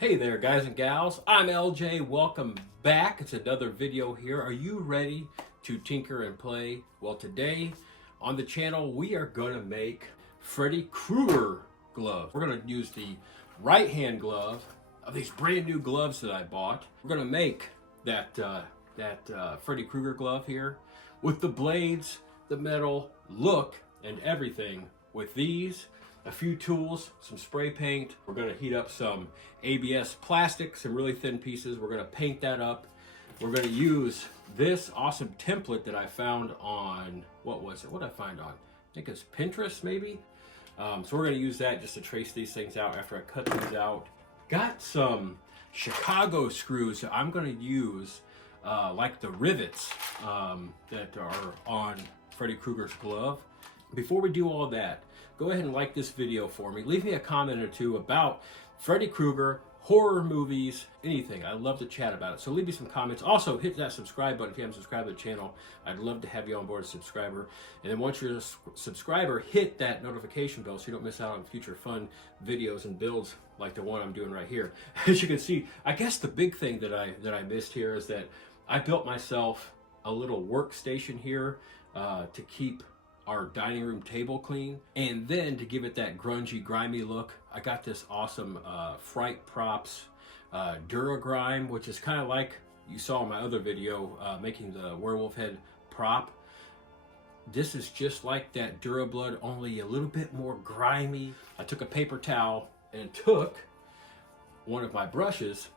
Hey there guys and gals, I'm LJ, welcome back. It's another video here. Are you ready to tinker and play? Well, today on the channel we are going to make Freddy Krueger gloves. We're going to use the right hand glove of these brand new gloves that I bought. We're going to make that Freddy Krueger glove here with the blades, the metal, look, and everything with these. A few tools, some spray paint. We're going to heat up some ABS plastic, some really thin pieces. We're going to paint that up. We're going to use this awesome template that I found on, what was it? What did I find on? I think it's Pinterest maybe. So we're going to use that just to trace these things out after I cut these out. Got some Chicago screws that I'm going to use like the rivets that are on Freddy Krueger's glove. Before we do all that, go ahead and like this video for me. Leave me a comment or two about Freddy Krueger, horror movies, anything. I'd love to chat about it. So leave me some comments. Also, hit that subscribe button if you haven't subscribed to the channel. I'd love to have you on board as a subscriber. And then once you're a subscriber, hit that notification bell so you don't miss out on future fun videos and builds like the one I'm doing right here. As you can see, I guess the big thing that I missed here is that I built myself a little workstation here to keep our dining room table clean, and then to give it that grungy, grimy look, I got this awesome Fright Props Duragrime, which is kind of like you saw in my other video making the werewolf head prop. This is just like that Durablood, only a little bit more grimy. I took a paper towel and took one of my brushes,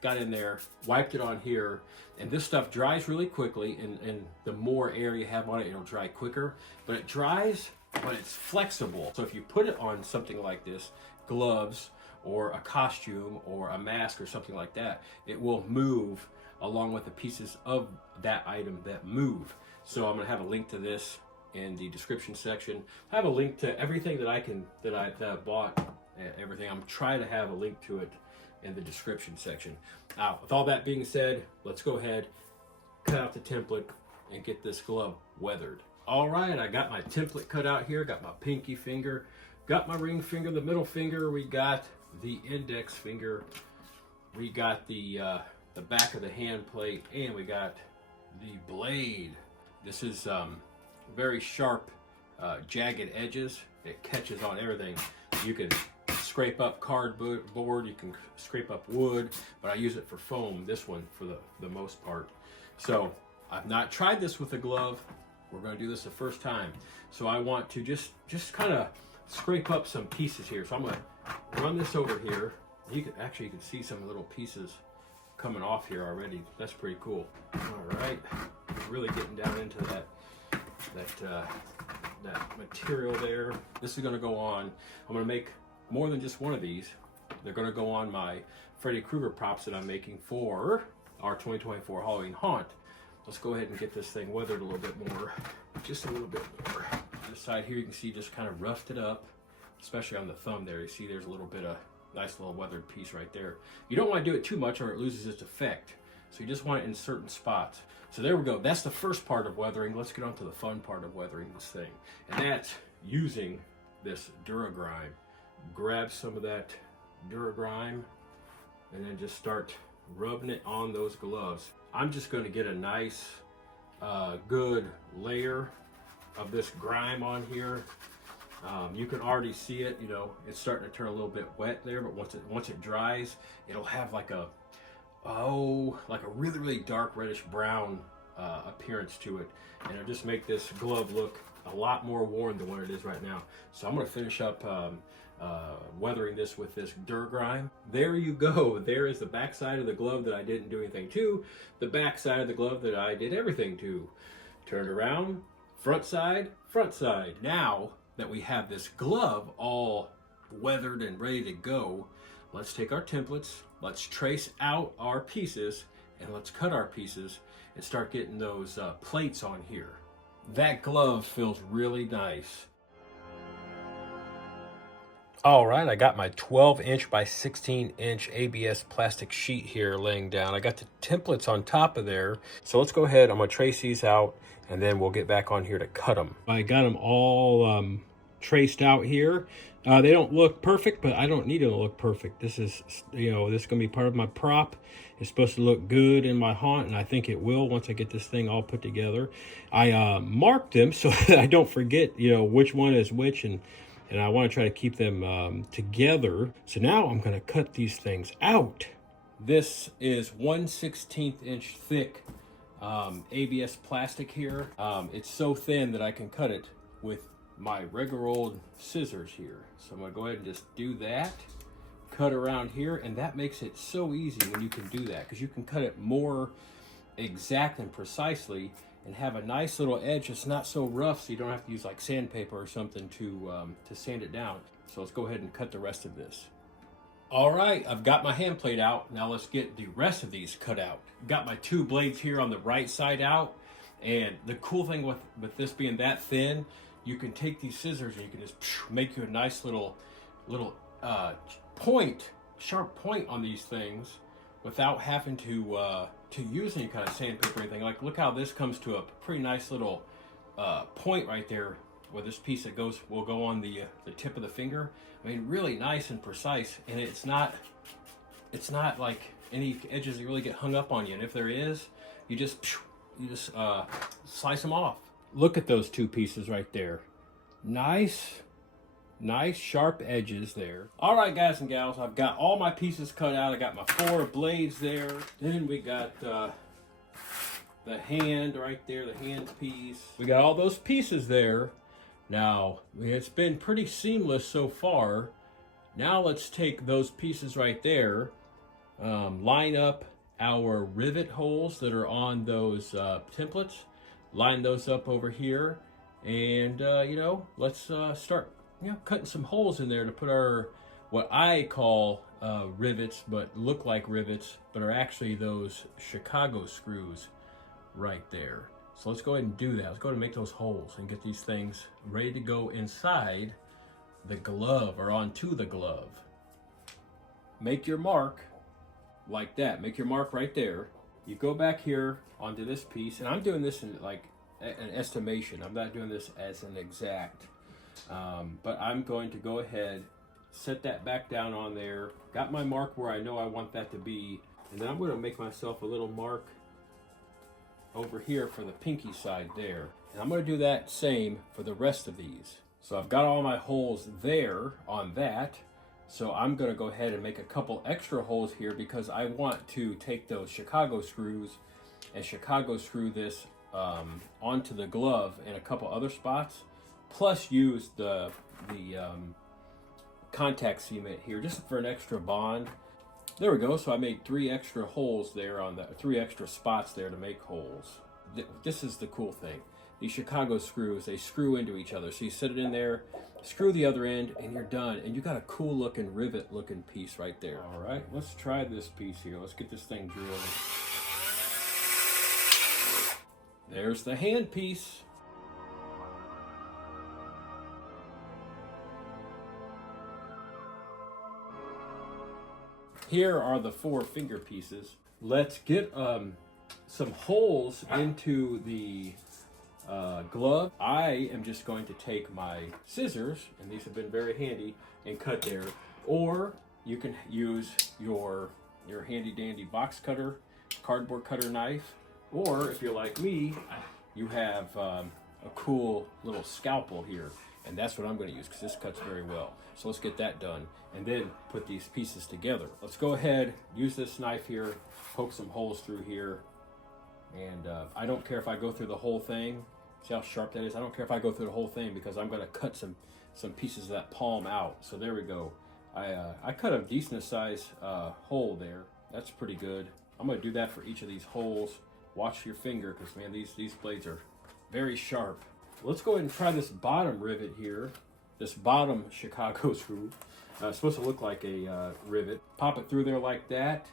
got in there, wiped it on here, and this stuff dries really quickly, and the more air you have on it, it'll dry quicker, but it dries, but it's flexible. So if you put it on something like this, gloves or a costume or a mask or something like that, it will move along with the pieces of that item that move. So I'm gonna have a link to this in the description section. I have a link to everything that I bought, everything. I'm trying to have a link to it in the description section. Now, with all that being said, let's go ahead, cut out the template, and get this glove weathered. All right, I got my template cut out here, got my pinky finger, got my ring finger, the middle finger, we got the index finger, we got the back of the hand plate, and we got the blade. This is very sharp, jagged edges. It catches on everything. You can scrape up cardboard, you can scrape up wood, but I use it for foam, this one for the most part. So I've not tried this with a glove. We're going to do this the first time. So I want to just kind of scrape up some pieces here. So I'm going to run this over here. You can see some little pieces coming off here already. That's pretty cool. All right, really getting down into that material there. This is going to go on. I'm going to make more than just one of these. They're going to go on my Freddy Krueger props that I'm making for our 2024 Halloween haunt. Let's go ahead and get this thing weathered a little bit more, just a little bit more. This side here you can see just kind of roughed it up, especially on the thumb there. You see there's a little bit of nice little weathered piece right there. You don't want to do it too much or it loses its effect. So you just want it in certain spots. So there we go. That's the first part of weathering. Let's get on to the fun part of weathering this thing. And that's using this Duragrime. Grab some of that Duragrime and then just start rubbing it on those gloves. I'm just going to get a nice good layer of this grime on here. You can already see it, you know, it's starting to turn a little bit wet there, but once it dries, it'll have like a really dark reddish brown appearance to it, and it'll just make this glove look a lot more worn than what it is right now. So I'm going to finish up weathering this with this Duragrime. There you go. There is the back side of the glove that I didn't do anything to, the back side of the glove that I did everything to. Turned around, front side, front side. Now that we have this glove all weathered and ready to go, let's take our templates, let's trace out our pieces, and let's cut our pieces and start getting those plates on here. That glove feels really nice. All right, I got my 12-inch by 16-inch ABS plastic sheet here laying down. I got the templates on top of there. So let's go ahead, I'm gonna trace these out and then we'll get back on here to cut them. I got them all traced out here. They don't look perfect, but I don't need them to look perfect. This is, you know, this is going to be part of my prop. It's supposed to look good in my haunt, and I think it will once I get this thing all put together. I marked them so I don't forget, you know, which one is which, and I want to try to keep them together. So now I'm going to cut these things out. This is 1/16 inch thick ABS plastic here. It's so thin that I can cut it with my regular old scissors here. So I'm gonna go ahead and just do that, cut around here, and that makes it so easy when you can do that, because you can cut it more exact and precisely and have a nice little edge that's not so rough, so you don't have to use like sandpaper or something to sand it down. So let's go ahead and cut the rest of this. All right, I've got my hand plate out. Now let's get the rest of these cut out. Got my two blades here on the right side out, and the cool thing with this being that thin, you can take these scissors and you can just make you a nice little sharp point on these things without having to use any kind of sandpaper or anything. Like, look how this comes to a pretty nice little point right there, where this piece that will go on the tip of the finger. I mean, really nice and precise, and it's not like any edges that really get hung up on you. And if there is, you just slice them off. Look at those two pieces right there. Nice sharp edges there. All right, guys and gals, I've got all my pieces cut out. I got my 4 blades there. Then we got the hand right there, the hand piece. We got all those pieces there. Now, it's been pretty seamless so far. Now let's take those pieces right there, line up our rivet holes that are on those templates, line those up over here, and you know, let's start, you know, cutting some holes in there to put our, what I call rivets, but look like rivets, but are actually those Chicago screws right there. So let's go ahead and do that. Let's go ahead and make those holes and get these things ready to go inside the glove or onto the glove. Make your mark like that. Make your mark right there. You go back here onto this piece, and I'm doing this in like an estimation. I'm not doing this as an exact, but I'm going to go ahead, set that back down on there. Got my mark where I know I want that to be, and then I'm going to make myself a little mark over here for the pinky side there. And I'm going to do that same for the rest of these. So I've got all my holes there on that. So I'm going to go ahead and make a couple extra holes here, because I want to take those Chicago screws and Chicago screw this onto the glove in a couple other spots, plus use the contact cement here just for an extra bond. There we go. So I made 3 extra holes there on the 3 extra spots there to make holes. This is the cool thing. These Chicago screws, they screw into each other. So you set it in there, screw the other end, and you're done. And you got a cool looking rivet looking piece right there. All right, let's try this piece here. Let's get this thing drilled. There's the hand piece. Here are the 4 finger pieces. Let's get some holes into the glove. I am just going to take my scissors, and these have been very handy, and cut there. Or you can use your handy dandy box cutter, cardboard cutter knife. Or if you're like me, you have a cool little scalpel here. And that's what I'm going to use, because this cuts very well. So let's get that done and then put these pieces together. Let's go ahead, use this knife here, poke some holes through here. And I don't care if I go through the whole thing. See how sharp that is? I don't care if I go through the whole thing, because I'm going to cut some pieces of that palm out. So there we go. I cut a decent size hole there. That's pretty good. I'm going to do that for each of these holes. Watch your finger, because man, these blades are very sharp. Let's go ahead and try this bottom rivet here. This bottom Chicago screw. It's supposed to look like a rivet. Pop it through there like that.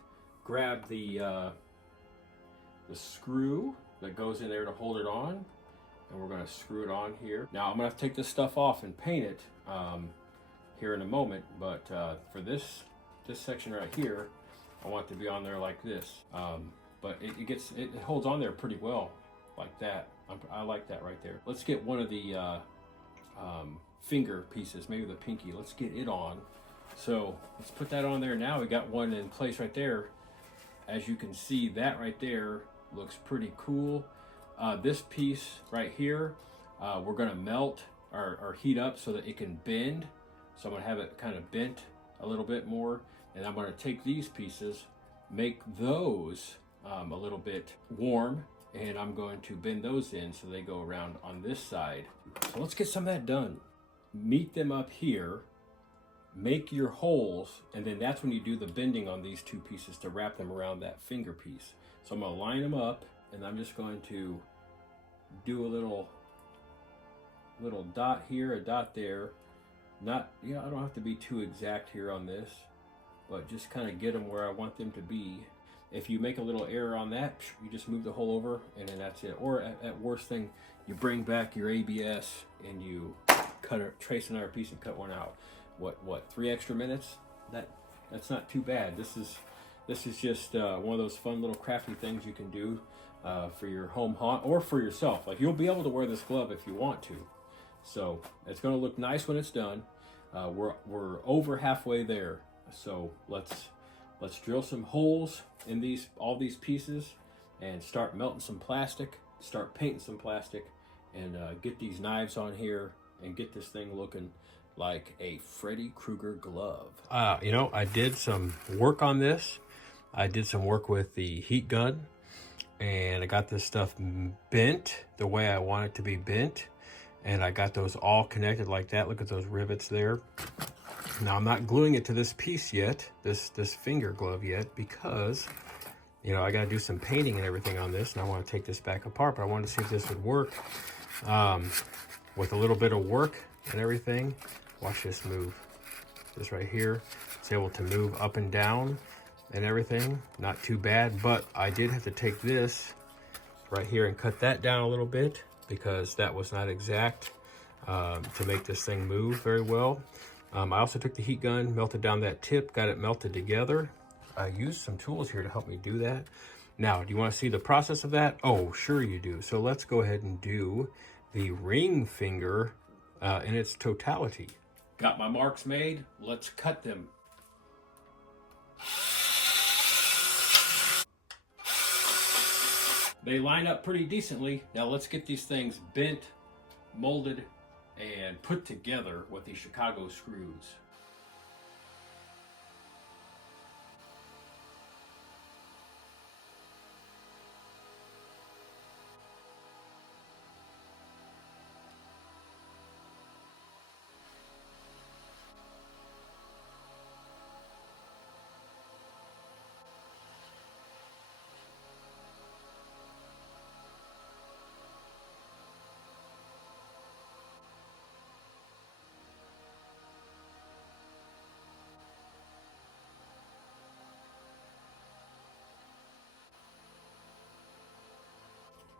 Grab the screw that goes in there to hold it on. And we're going to screw it on here. Now I'm going to have to take this stuff off and paint it here in a moment. But for this section right here, I want it to be on there like this. But it holds on there pretty well like that. I like that right there. Let's get one of the finger pieces, maybe the pinky. Let's get it on. So let's put that on there. Now we got one in place right there. As you can see, that right there looks pretty cool. This piece right here, we're gonna melt or heat up so that it can bend. So I'm gonna have it kind of bent a little bit more. And I'm gonna take these pieces, make those a little bit warm, and I'm going to bend those in so they go around on this side. So let's get some of that done. Meet them up here, make your holes, and then that's when you do the bending on these two pieces to wrap them around that finger piece. So I'm gonna line them up, and I'm just going to do a little dot here, a dot there. Not, I don't have to be too exact here on this, but just kind of get them where I want them to be. If you make a little error on that, you just move the hole over, and then that's it. Or at worst thing, you bring back your ABS and you trace another piece and cut one out. What 3 extra minutes? That's not too bad. This is just one of those fun little crafty things you can do for your home haunt or for yourself. Like, you'll be able to wear this glove if you want to. So it's going to look nice when it's done. We're over halfway there. So let's drill some holes in all these pieces and start melting some plastic, start painting some plastic, and get these knives on here and get this thing looking like a Freddy Krueger glove. I did some work on this. I did some work with the heat gun, and I got this stuff bent the way I want it to be bent, and I got those all connected like that. Look at those rivets there. Now, I'm not gluing it to this piece yet, this finger glove yet, because I got to do some painting and everything on this, and I want to take this back apart. But I wanted to see if this would work with a little bit of work and everything. Watch this move. This right here, it's able to move up and down and everything. Not too bad, but I did have to take this right here and cut that down a little bit because that was not exact to make this thing move very well. I also took the heat gun, melted down that tip, got it melted together. I used some tools here to help me do that. Now, do you want to see the process of that? Oh, sure you do. So let's go ahead and do the ring finger in its totality. Got my marks made. Let's cut them. They line up pretty decently. Now let's get these things bent, molded, and put together with these Chicago screws.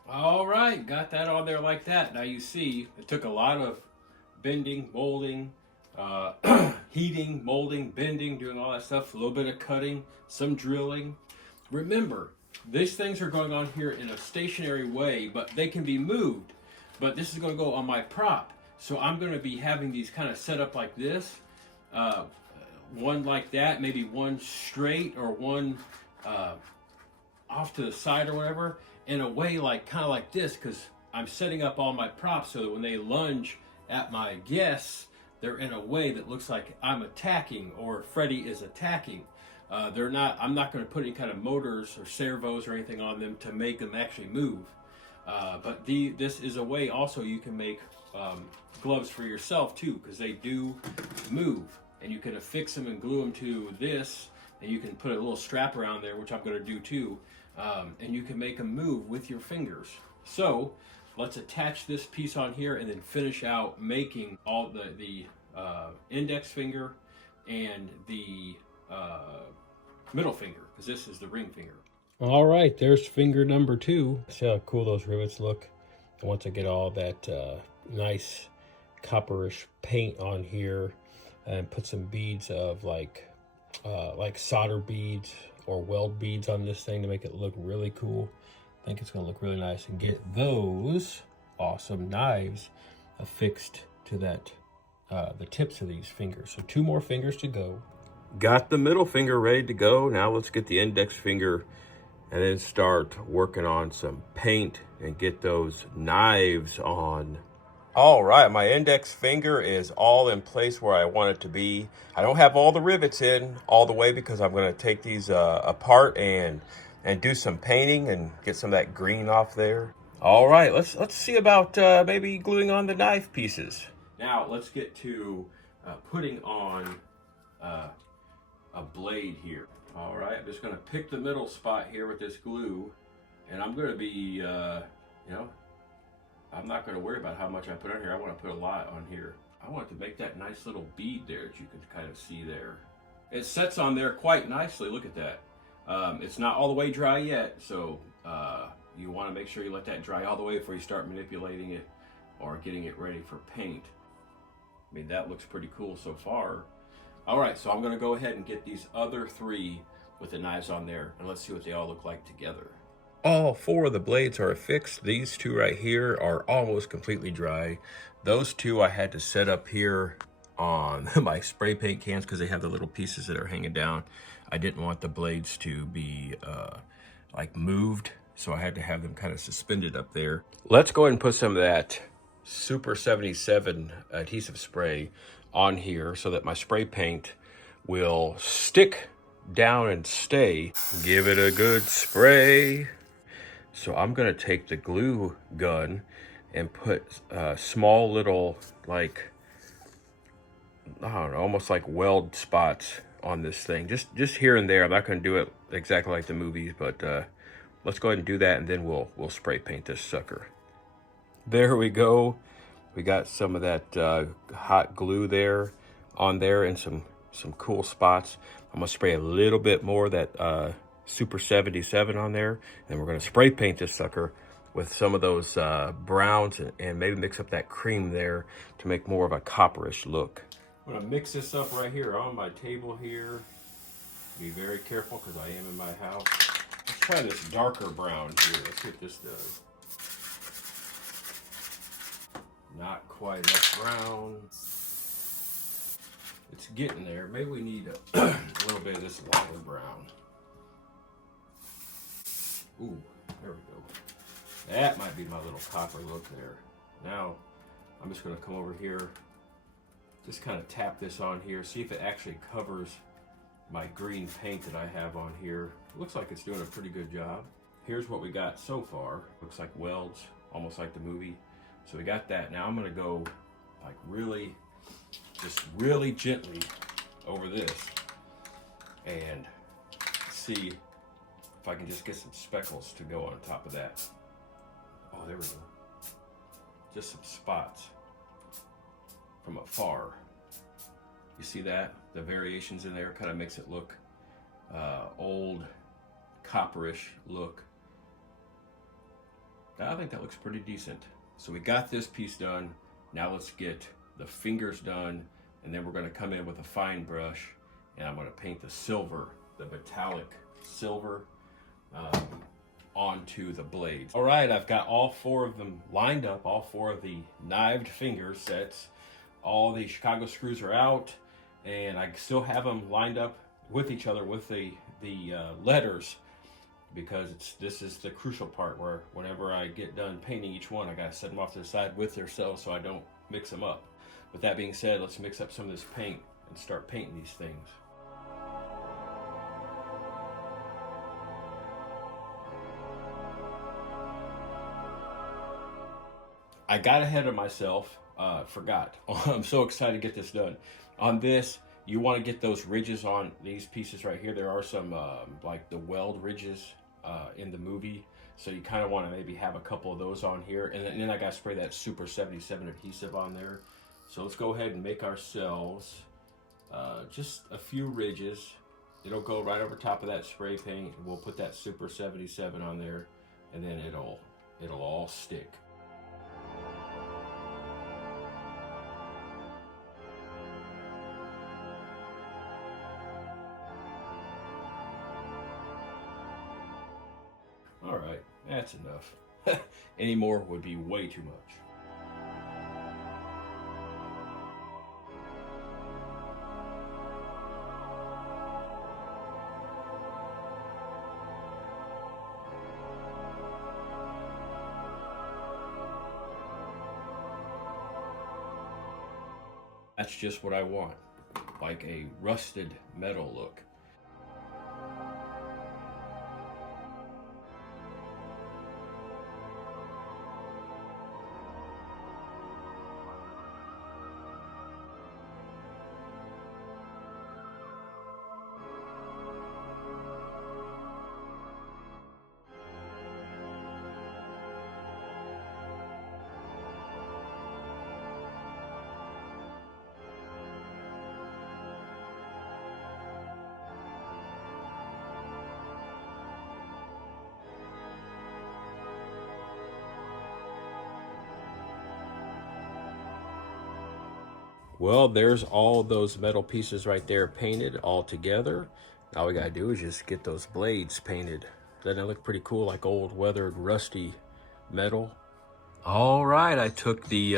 All right, got that on there like that. Now you see, it took a lot of bending, molding, heating, molding, bending, doing all that stuff, a little bit of cutting, some drilling. Remember, these things are going on here in a stationary way, but they can be moved. But this is going to go on my prop. So I'm going to be having these kind of set up like this. One like that, maybe one straight or one off to the side or whatever, in a way like kind of like this, because I'm setting up all my props so that when they lunge at my guests, they're in a way that looks like I'm attacking or Freddy is attacking. I'm not going to put any kind of motors or servos or anything on them to make them actually move. But this is a way also you can make gloves for yourself too, because they do move, and you can affix them and glue them to this, and you can put a little strap around there, which I'm going to do too, and you can make them move with your fingers. So let's attach this piece on here and then finish out making all the index finger and the middle finger, because this is the ring finger. All right, there's finger number 2. See how cool those rivets look. And once I get all that nice copperish paint on here and put some beads of like solder beads or weld beads on this thing to make it look really cool, I think it's gonna look really nice, and get those awesome knives affixed to that the tips of these fingers. So 2 more fingers to go. Got the middle finger ready to go. Now let's get the index finger and then start working on some paint and get those knives on. All right, my index finger is all in place where I want it to be. I don't have all the rivets in all the way because I'm going to take these apart and do some painting and get some of that green off there. All right, let's see about maybe gluing on the knife pieces. Now let's get to putting on a blade here. All right, I'm just going to pick the middle spot here with this glue, and I'm going to be, you know, I'm not going to worry about how much I put on here. I want to put a lot on here. I want to make that nice little bead there that you can kind of see there. It sets on there quite nicely. Look at that. It's not all the way dry yet, so you want to make sure you let that dry all the way before you start manipulating it or getting it ready for paint. I mean, that looks pretty cool so far. All right, so I'm going to go ahead and get these other 3 with the knives on there, and let's see what they all look like together. All 4 of the blades are affixed. These 2 right here are almost completely dry. Those 2 I had to set up here on my spray paint cans because they have the little pieces that are hanging down. I didn't want the blades to be like moved, so I had to have them kind of suspended up there. Let's go ahead and put some of that Super 77 adhesive spray on here so that my spray paint will stick down and stay. Give it a good spray. So I'm gonna take the glue gun and put small little, like, I don't know, almost like weld spots on this thing. Just here and there. I'm not gonna do it exactly like the movies, but let's go ahead and do that, and then we'll spray paint this sucker. There we go. We got some of that hot glue there on there and some cool spots. I'm gonna spray a little bit more of that Super 77 on there, and we're gonna spray paint this sucker with some of those browns and maybe mix up that cream there to make more of a copperish look. I'm gonna mix this up right here on my table here. Be very careful because I am in my house. Let's try this darker brown here. Let's see what this does. Not quite enough brown. It's getting there. Maybe we need a little bit of this lighter brown. Ooh, there we go. That might be my little copper look there. Now, I'm just gonna come over here, just kind of tap this on here, see if it actually covers my green paint that I have on here. It looks like it's doing a pretty good job. Here's what we got so far. Looks like welds, almost like the movie. So we got that. Now I'm gonna go like really, just really gently over this and see if I can just get some speckles to go on top of that. Oh, there we go. Just some spots from afar. You see that? The variations in there kind of makes it look old, copperish look. I think that looks pretty decent. So we got this piece done. Now let's get the fingers done, and then we're gonna come in with a fine brush, and I'm gonna paint the silver, the metallic silver, onto the blades. All right, I've got all 4 of them lined up, all 4 of the knived finger sets. All the Chicago screws are out, and I still have them lined up with each other with the letters, because this is the crucial part where whenever I get done painting each one, I gotta set them off to the side with themselves so I don't mix them up. With that being said, let's mix up some of this paint and start painting these things. I got ahead of myself, forgot. I'm so excited to get this done. On this, you want to get those ridges on these pieces right here. There are some like the weld ridges in the movie, so you kind of want to maybe have a couple of those on here. And then I got to spray that Super 77 adhesive on there. So let's go ahead and make ourselves just a few ridges. It'll go right over top of that spray paint. We'll put that Super 77 on there, and then it'll all stick. All right, that's enough. Any more would be way too much. That's just what I want, like a rusted metal look. Well, there's all those metal pieces right there painted all together. All we gotta do is just get those blades painted. Doesn't that look pretty cool, like old weathered rusty metal? All right, I took the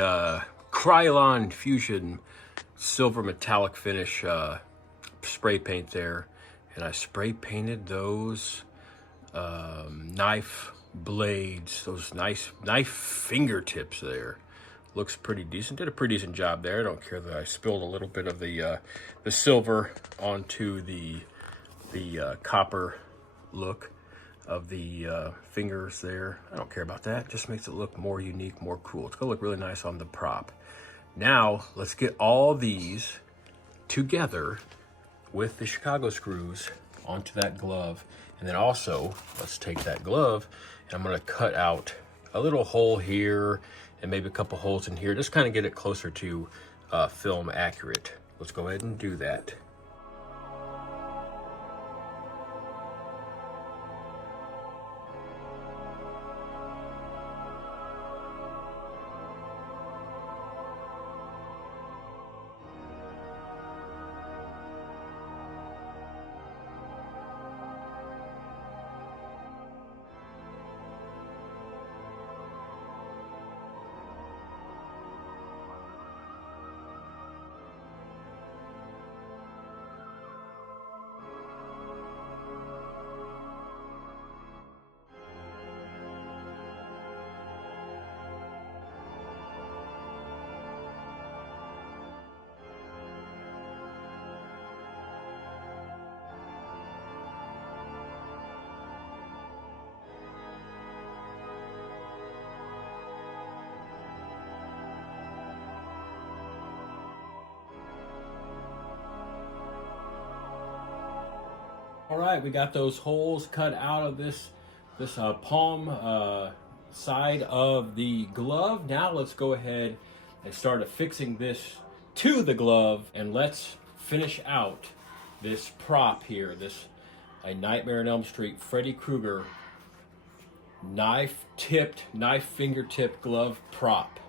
Krylon Fusion silver metallic finish spray paint there, and I spray painted those knife blades, those nice knife fingertips there. Looks pretty decent. Did a pretty decent job there. I don't care that I spilled a little bit of the silver onto the copper look of the fingers there. I don't care about that. Just makes it look more unique, more cool. It's gonna look really nice on the prop. Now let's get all these together with the Chicago screws onto that glove. And then also, let's take that glove and I'm gonna cut out a little hole here and maybe a couple holes in here. Just kind of get it closer to film accurate. Let's go ahead and do that. All right, we got those holes cut out of this palm side of the glove. Now let's go ahead and start affixing this to the glove, and let's finish out this prop here. This a Nightmare on Elm Street Freddy Krueger knife fingertip glove prop.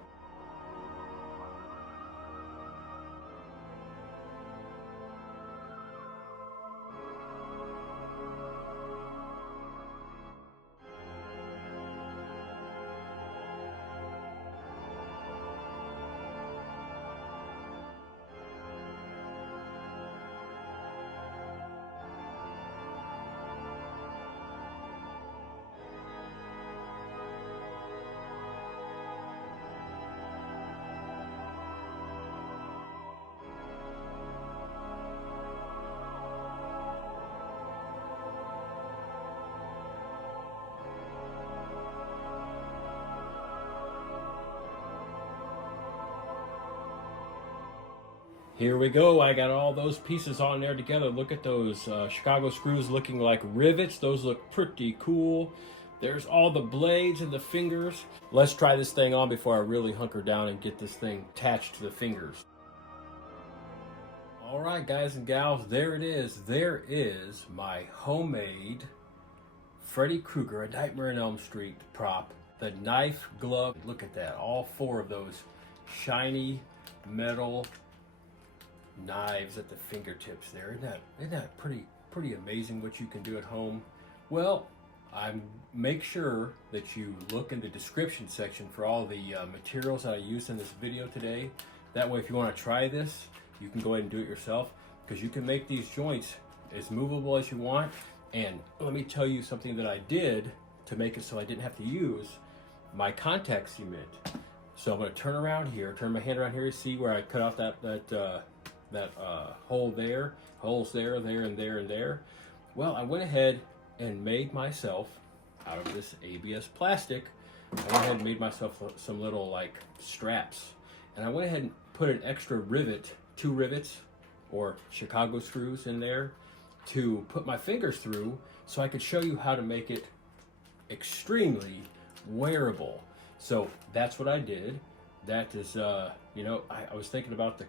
Here we go. I got all those pieces on there together. Look at those Chicago screws looking like rivets. Those look pretty cool. There's all the blades and the fingers. Let's try this thing on before I really hunker down and get this thing attached to the fingers. All right, guys and gals, there it is. There is my homemade Freddy Krueger, A Nightmare on Elm Street prop. The knife glove. Look at that. All four of those shiny metal knives at the fingertips there. Isn't that pretty amazing what you can do at home? Well, make sure that you look in the description section for all the materials that I used in this video today. That way, if you want to try this, you can go ahead and do it yourself, because you can make these joints as movable as you want. And let me tell you something that I did to make it so I didn't have to use my contact cement. So I'm going to turn around here, turn my hand around here. You see where I cut out that hole there, holes there, there, and there, and there. Well, I went ahead and made myself, out of this ABS plastic, I went ahead and made myself some little like straps. And I went ahead and put an extra rivet, 2 rivets or Chicago screws in there to put my fingers through so I could show you how to make it extremely wearable. So that's what I did. That is, you know, I was thinking about the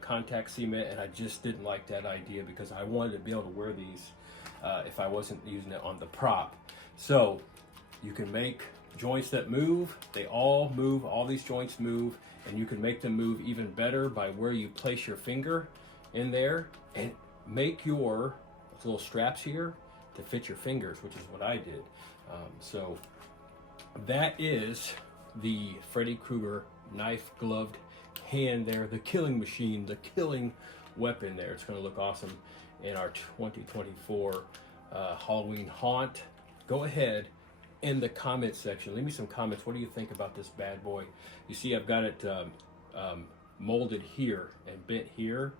contact cement, and I just didn't like that idea because I wanted to be able to wear these if I wasn't using it on the prop. So you can make joints that move. They all move. All these joints move, and you can make them move even better by where you place your finger in there, and make your little straps here to fit your fingers, which is what I did. So that is the Freddy Krueger knife gloved hand there, the killing machine, the killing weapon there. It's going to look awesome in our 2024 Halloween haunt. Go ahead in the comment section, leave me some comments. What do you think about this bad boy? You see I've got it molded here and bent here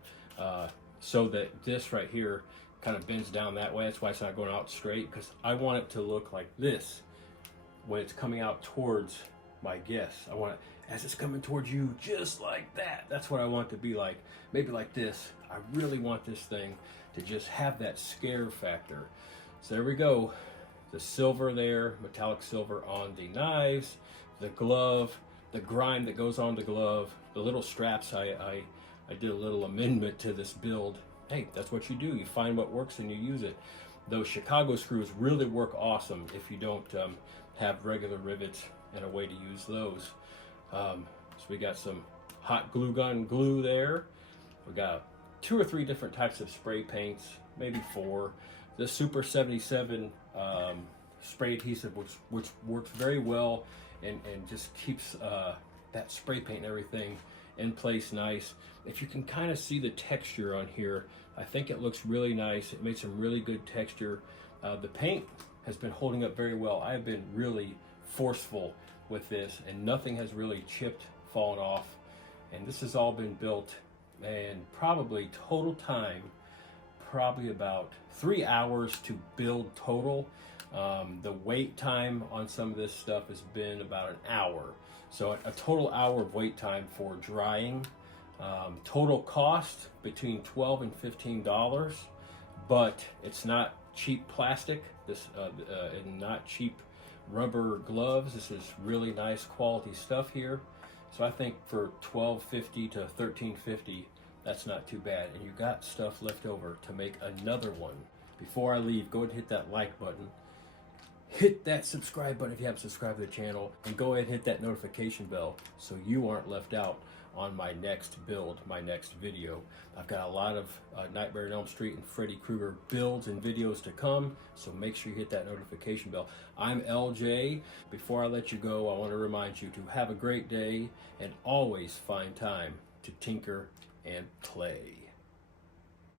so that this right here kind of bends down that way. That's why it's not going out straight, because I want it to look like this when it's coming out towards my guests. I want it, as it's coming towards you, just like that. That's what I want it to be like. Maybe like this. I really want this thing to just have that scare factor. So there we go. The silver there, metallic silver on the knives, the glove, the grime that goes on the glove, the little straps. I did a little amendment to this build. Hey, that's what you do. You find what works and you use it. Those Chicago screws really work awesome if you don't have regular rivets and a way to use those. So we got some hot glue gun glue there. We got 2 or 3 different types of spray paints, maybe 4. The Super 77 spray adhesive, which works very well and just keeps that spray paint and everything in place nice. If you can kind of see the texture on here, I think it looks really nice. It made some really good texture. The paint has been holding up very well. I've been really forceful with this, and nothing has really chipped, fallen off. And this has all been built, and probably total time, probably about 3 hours to build total. The wait time on some of this stuff has been about an hour. So a total hour of wait time for drying. Total cost between $12 and $15, but it's not cheap plastic. This and not cheap rubber gloves. This is really nice quality stuff here. So I think for $12.50 to $13.50, that's not too bad. And you got stuff left over to make another one. Before I leave, go ahead and hit that like button. Hit that subscribe button if you haven't subscribed to the channel, and go ahead and hit that notification bell so you aren't left out on my next build, my next video. I've got a lot of Nightmare on Elm Street and Freddy Krueger builds and videos to come, so make sure you hit that notification bell. I'm LJ. Before I let you go, I want to remind you to have a great day and always find time to tinker and play.